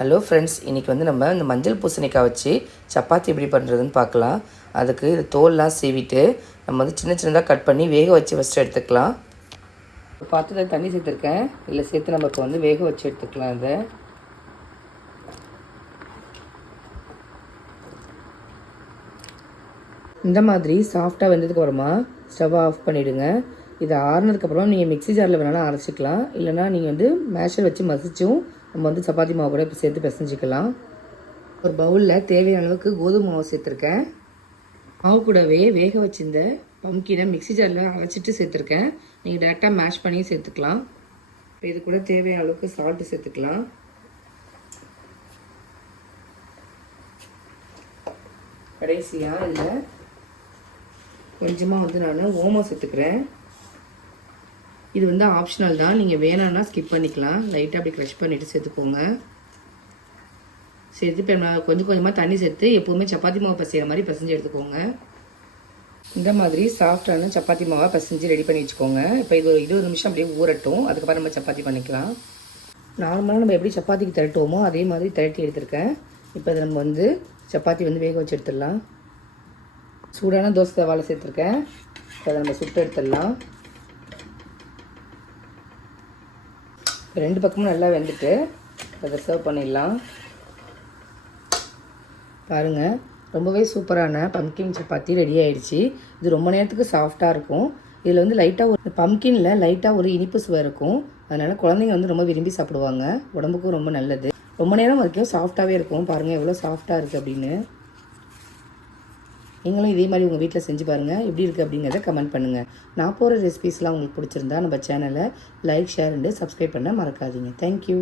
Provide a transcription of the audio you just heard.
Hello friends, இன்றைக்கி வந்து நம்ம இந்த மஞ்சள் பூசணிக்காய் வச்சு சப்பாத்தி எப்படி பண்ணுறதுன்னு பார்க்கலாம். அதுக்கு இது தோல்லாம் சீவிட்டு நம்ம வந்து சின்ன சின்னதாக கட் பண்ணி வேக வச்சு ஃபஸ்ட்டு எடுத்துக்கலாம். பாத்திரத்தில் தண்ணி சேர்த்துருக்கேன், இதில் சேர்த்து நம்ம இப்போ வந்து வேக வச்சு எடுத்துக்கலாம். இதை இந்த மாதிரி சாஃப்டாக வெந்ததுக்கு அப்புறமா ஸ்டவ் ஆஃப் பண்ணிவிடுங்க. இதை ஆறுனதுக்கப்புறம் நீங்கள் மிக்ஸி ஜாரில் வேணாலும் அரைச்சிக்கலாம், இல்லைனா நீங்கள் வந்து மேஷர் வச்சு மசிச்சும் நம்ம வந்து சப்பாத்தி மாவு கூட இப்போ சேர்த்து பிசைஞ்சிக்கலாம். ஒரு பவுலில் தேவையான அளவுக்கு கோதுமை மாவு சேர்த்துருக்கேன். மாவு கூடவே வேக வச்சிருந்த பம்கினை மிக்ஸி ஜாரில் அரைச்சிட்டு சேர்த்துருக்கேன். நீங்கள் டேரெக்டாக மேஷ் பண்ணி சேர்த்துக்கலாம். இப்போ இது கூட தேவையான அளவுக்கு சால்ட்டு சேர்த்துக்கலாம். கடைசியாக இதில் கொஞ்சமாக வந்து நான் ஓமம் சேர்த்துக்கிறேன். இது வந்து ஆப்ஷனல் தான், நீங்கள் வேணான்னா ஸ்கிப் பண்ணிக்கலாம். லைட்டாக அப்படி க்ரஷ் பண்ணிவிட்டு சேர்த்துக்கோங்க. சேர்த்து இப்போ நம்ம கொஞ்சம் கொஞ்சமாக தண்ணி சேர்த்து எப்போவுமே சப்பாத்தி மாவு பசைகிற மாதிரி பசைஞ்சு எடுத்துக்கோங்க. இந்த மாதிரி சாஃப்டான சப்பாத்தி மாவை பசைஞ்சு ரெடி பண்ணி வச்சுக்கோங்க. இப்போ இது ஒரு 20 நிமிஷம் அப்படியே ஊறட்டும், அதுக்கப்புறம் நம்ம சப்பாத்தி பண்ணிக்கலாம். நார்மலாக நம்ம எப்படி சப்பாத்திக்கு திரட்டுவோமோ அதே மாதிரி திரட்டி எடுத்துருக்கேன். இப்போ இதை நம்ம வந்து சப்பாத்தி வந்து வேக வச்சு எடுத்துடலாம். சூடான தோசை தவாவில் சேர்த்துருக்கேன். அதை நம்ம சுட்டு எடுத்துடலாம். ரெண்டு பக்கமும் நல்லா வெந்துட்டு அதை சர்வ் பண்ணிடலாம். பாருங்கள், ரொம்பவே சூப்பரான பம்கின் சப்பாத்தி ரெடி ஆகிடுச்சு. இது ரொம்ப நேரத்துக்கு சாஃப்டாக இருக்கும். இதில் வந்து லைட்டாக ஒரு பம்கினில் லைட்டாக ஒரு இனிப்பு சுவை இருக்கும். அதனால் குழந்தைங்க வந்து ரொம்ப விரும்பி சாப்பிடுவாங்க. உடம்புக்கும் ரொம்ப நல்லது. ரொம்ப நேரம் வரைக்கும் சாஃப்டாகவே இருக்கும். பாருங்கள் எவ்வளோ சாஃப்டாக இருக்குது அப்படின்னு. நீங்களும் இதே மாதிரி உங்கள் வீட்டில் செஞ்சு பாருங்கள். எப்படி இருக்குது அப்படிங்கிறத கமெண்ட் பண்ணுங்கள். நான் போகிற ரெசிபீஸ்லாம் உங்களுக்கு பிடிச்சிருந்தா நம்ம சேனலை லைக், ஷேர் அண்டு சப்ஸ்கிரைப் பண்ண மறக்காதீங்க. தேங்க்யூ.